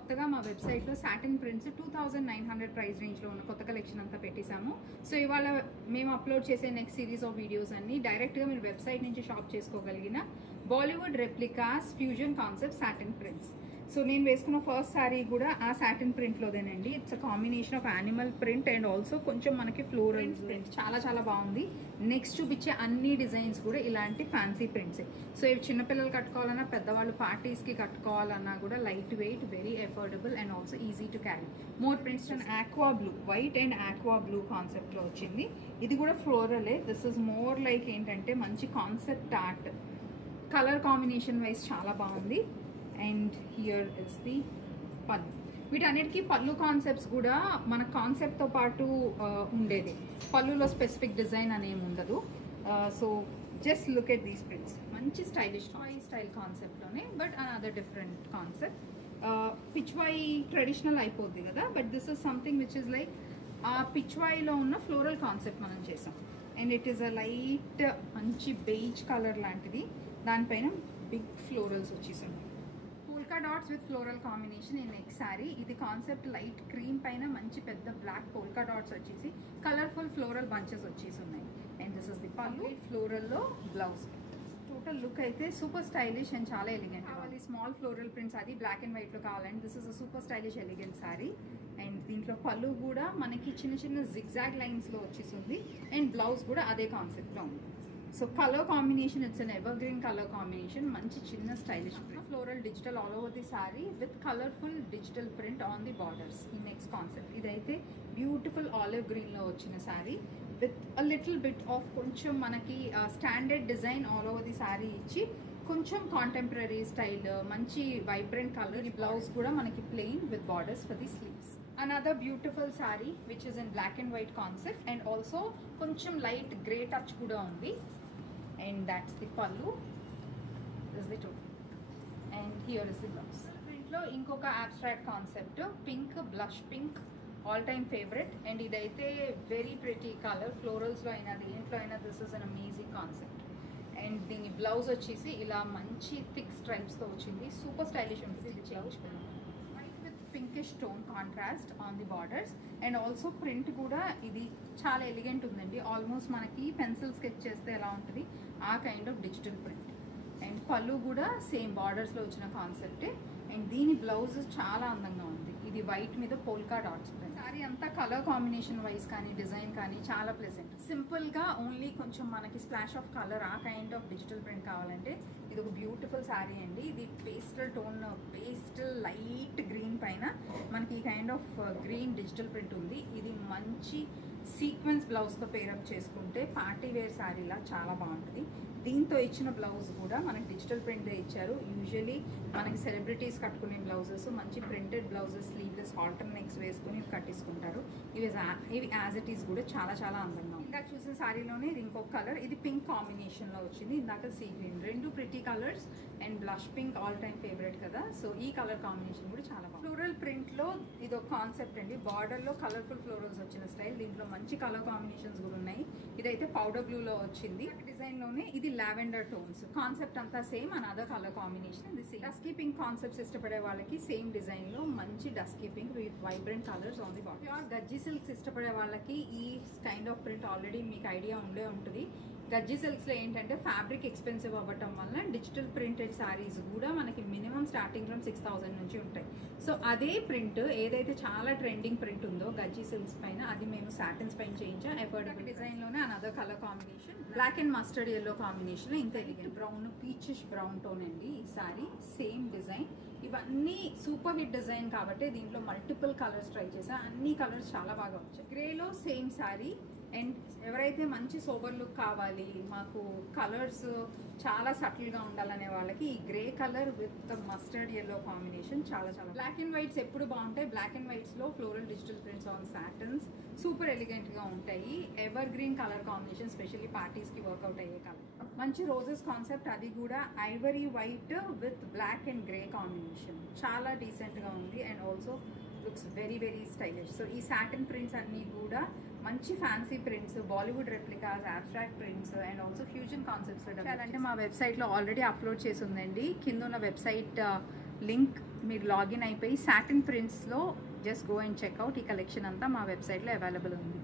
కొత్తగా మా వెబ్సైట్లో సాటిన్ ప్రింట్స్ 2900 ప్రైస్ రేంజ్లో ఉన్న కొత్త కలెక్షన్ అంతా పెట్టేశాము. సో ఇవాళ మేము అప్లోడ్ చేసే నెక్స్ట్ సిరీస్ ఆఫ్ వీడియోస్ అన్ని డైరెక్ట్గా మీరు వెబ్సైట్ నుంచి షాప్ చేసుకోగలిగిన Bollywood replicas fusion concept satin prints. So నేను వేసుకున్న ఫస్ట్ శారీ కూడా ఆ సాటిన్ ప్రింట్లోదేనండి. It's a combination of animal print and also కొంచెం మనకి ఫ్లోరల్ ప్రింట్. చాలా చాలా బాగుంది. నెక్స్ట్ చూపించే అన్ని డిజైన్స్ కూడా ఇలాంటి ఫ్యాన్సీ ప్రింట్స్. సో ఇవి చిన్నపిల్లలు కట్టుకోవాలన్నా, పెద్దవాళ్ళు పార్టీస్కి కట్టుకోవాలన్నా కూడా light weight, very affordable and also easy to carry. More prints and aqua blue, white and aqua blue కాన్సెప్ట్లో వచ్చింది. ఇది కూడా ఫ్లోరలే. దిస్ ఇస్ మోర్ లైక్ ఏంటంటే మంచి concept art. Colour combination wise చాలా బాగుంది. అండ్ హియర్ ఇస్ ది పళ్ళు. వీటన్నిటికీ పళ్ళు కాన్సెప్ట్స్ కూడా మన కాన్సెప్ట్తో పాటు ఉండేది. పళ్ళులో స్పెసిఫిక్ డిజైన్ అనేమి ఉండదు. So just look at these prints. మంచి స్టైలిష్ స్టైల్ కాన్సెప్ట్లోనే, but another different concept. Pichwai traditional అయిపోద్ది కదా, but this is something which is like ఆ పిచ్వాయిలో ఉన్న ఫ్లోరల్ కాన్సెప్ట్ మనం చేసాం. And it is a light మంచి బెయిజ్ కలర్ లాంటిది. దానిపైన బిగ్ ఫ్లోరల్స్ వచ్చేసాయి. Polka dots with floral combination in next sari. ఇది కాన్సెప్ట్ లైట్ క్రీమ్ పైన మంచి పెద్ద బ్లాక్ పోల్కా డాట్స్ వచ్చేసి కలర్ఫుల్ ఫ్లోరల్ బంచెస్ వచ్చేసి ఉన్నాయి. అండ్ దిస్ ఇస్ ది పళ్ళు. ఫ్లోరల్లో బ్లౌజ్. టోటల్ లుక్ అయితే సూపర్ స్టైలిష్ అండ్ చాలా ఎలిగెంట్. కావాలి స్మాల్ ఫ్లోరల్ ప్రింట్స్, అది బ్లాక్ అండ్ వైట్లో కావాలండి. This is a super stylish elegant sari. And దీంట్లో పళ్ళు కూడా మనకి చిన్న చిన్న జిగ్జాగ్ లైన్స్లో వచ్చేసింది. అండ్ బ్లౌజ్ కూడా అదే కాన్సెప్ట్లో ఉంది. So colour combination, it's an ever green colour combination. మంచి చిన్న stylish floral digital all over the sorry with colourful digital print on the borders. ఈ నెక్స్ట్ కాన్సెప్ట్ ఇదైతే బ్యూటిఫుల్ ఆలివ్ గ్రీన్లో వచ్చిన sari with a little bit of కొంచెం మనకి standard design all over the sari ఇచ్చి కొంచెం కాంటెంపరీ స్టైల్, మంచి వైబ్రెంట్ కలర్. ఈ బ్లౌజ్ కూడా మనకి plain with borders for the sleeves. Another beautiful saree which is in black and white concept and also koncham light grey touch kuda undi. And that's the pallu. This is the top. And here is the blouse. Print lo inkoka abstract concept, pink, blush pink, all time favorite. And idaithe very pretty color, florals lo aina dentlo aina. This is an amazing concept. And dini blouse vachesi ila manchi thick stripes tho vachindi. Super stylish untadi the blouse. Pinkish tone contrast on the borders. And also print కూడా ఇది చాలా elegant ఉందండి. Almost మనకి pencil sketch చేస్తే ఎలా ఉంటుంది ఆ kind of digital print. And పళ్ళు కూడా సేమ్ బార్డర్స్లో వచ్చిన కాన్సెప్టే. అండ్ దీని బ్లౌజ్ చాలా అందంగా ఉంది. ఇది వైట్ మీద పోల్కా డాట్స్ ప్రింట్. సారీ అంతా కలర్ కాంబినేషన్ వైజ్ కానీ డిజైన్ కానీ చాలా ప్లెజెంట్. సింపుల్గా ఓన్లీ కొంచెం మనకి స్ప్లాష్ ఆఫ్ కలర్ ఆ కైండ్ ఆఫ్ డిజిటల్ ప్రింట్ కావాలంటే ఇది ఒక బ్యూటిఫుల్ శారీ అండి. ఇది pastel tone, pastel light green పైన మనకి ఈ kind of green digital print ఉంది. ఇది మంచి సీక్వెన్స్ బ్లౌజ్తో పేరప్ చేసుకుంటే పార్టీ వేర్ శారీలా చాలా బాగుంటుంది. దీంతో ఇచ్చిన బ్లౌజ్ కూడా మనకి డిజిటల్ ప్రింటే ఇచ్చారు. యూజువలీ మనకి సెలబ్రిటీస్ కట్టుకునే బ్లౌజెస్ మంచి printed blouses, sleeveless halter necks వేసుకుని కట్టించుకుంటారు. ఇవి యాజ్ ఇట్ ఈస్ కూడా చాలా చాలా అందంగా ఉంది. ఇందాక చూసిన శారీలోనే ఇది ఇంకొక కలర్. ఇది పింక్ కాంబినేషన్లో వచ్చింది. ఇందాక సీ గ్రీన్. రెండు pretty colours. And blush pink all time favourite కదా. సో ఈ కలర్ కాంబినేషన్ కూడా చాలా బాగుంది. ఫ్లోరల్ ప్రింట్లో ఇది ఒక కాన్సెప్ట్ అండి. బార్డర్లో కలర్ఫుల్ ఫ్లోరల్స్ వచ్చిన స్టైల్. దీంట్లో మంచి కలర్ కాంబినేషన్స్ కూడా ఉన్నాయి. ఇదైతే పౌడర్ బ్లూలో వచ్చింది. డిజైన్లోనే ఇది లావెండర్ టోన్స్. కాన్సెప్ట్ అంతా సేమ్, అనదర్ కలర్ కాంబినేషన్. ఇది సేమ్ డస్కీ పింక్ కాన్సెప్ట్స్ ఇష్టపడే వాళ్ళకి సేమ్ డిజైన్లో మంచి dusky pink with vibrant colours on the body. Pure గజ్జీ silks ఇష్టపడే వాళ్ళకి ఈ కైండ్ ఆఫ్ ప్రింట్ ఆల్రెడీ మీకు ఐడియా ఉండే ఉంటుంది. గజ్జీ సిల్క్స్లో ఏంటంటే ఫ్యాబ్రిక్ ఎక్స్పెన్సివ్ అవ్వటం వల్ల డిజిటల్ ప్రింటెడ్ శారీస్ కూడా మనకి మినిమం స్టార్టింగ్ ఫ్రమ్ 6000 నుంచి ఉంటాయి. సో అదే ప్రింట్ ఏదైతే చాలా ట్రెండింగ్ ప్రింట్ ఉందో గజ్జీ సిల్క్స్ పైన, అది మేము సాటిన్స్ పైన చేయించాం. ఎఫోర్డబుల్ డిజైన్లోనే another colour combination. Black and mustard yellow combination. ఇంత elegant brown, peachish brown tone అండి ఈ శారీ. Same design. ఇవన్నీ సూపర్ హిట్ డిజైన్ కాబట్టి దీంట్లో మల్టిపుల్ కలర్స్ ట్రై చేసా. అన్ని కలర్స్ చాలా బాగా వచ్చాయి. గ్రేలో సేమ్ శారీ. అండ్ ఎవరైతే మంచి సోబర్ లుక్ కావాలి, మాకు కలర్స్ చాలా సటిల్గా ఉండాలనే వాళ్ళకి ఈ grey colour with mustard yellow combination చాలా చాలా. బ్లాక్ అండ్ వైట్స్ ఎప్పుడు బాగుంటాయి. బ్లాక్ అండ్ వైట్స్లో floral digital prints on satins super ఎలిగెంట్గా ఉంటాయి. Evergreen colour combination, specially పార్టీస్కి వర్కౌట్ అయ్యే కలర్. మంచి రోజెస్ కాన్సెప్ట్. అది కూడా ivory white with black and grey combination. చాలా డీసెంట్గా ఉంది. And also looks very very stylish. So ఈ సాటిన్ ప్రింట్స్ అన్నీ కూడా మంచి fancy prints, Bollywood replicas, abstract prints and also fusion concepts అంటే మా వెబ్సైట్లో ఆల్రెడీ అప్లోడ్ చేసి ఉందండి. కింద ఉన్న వెబ్సైట్ లింక్ మీరు లాగిన్ అయిపోయి సాటిన్ ప్రింట్స్లో జస్ట్ గో అండ్ చెక్అవుట్. ఈ కలెక్షన్ అంతా మా వెబ్సైట్లో అవైలబుల్ ఉంది.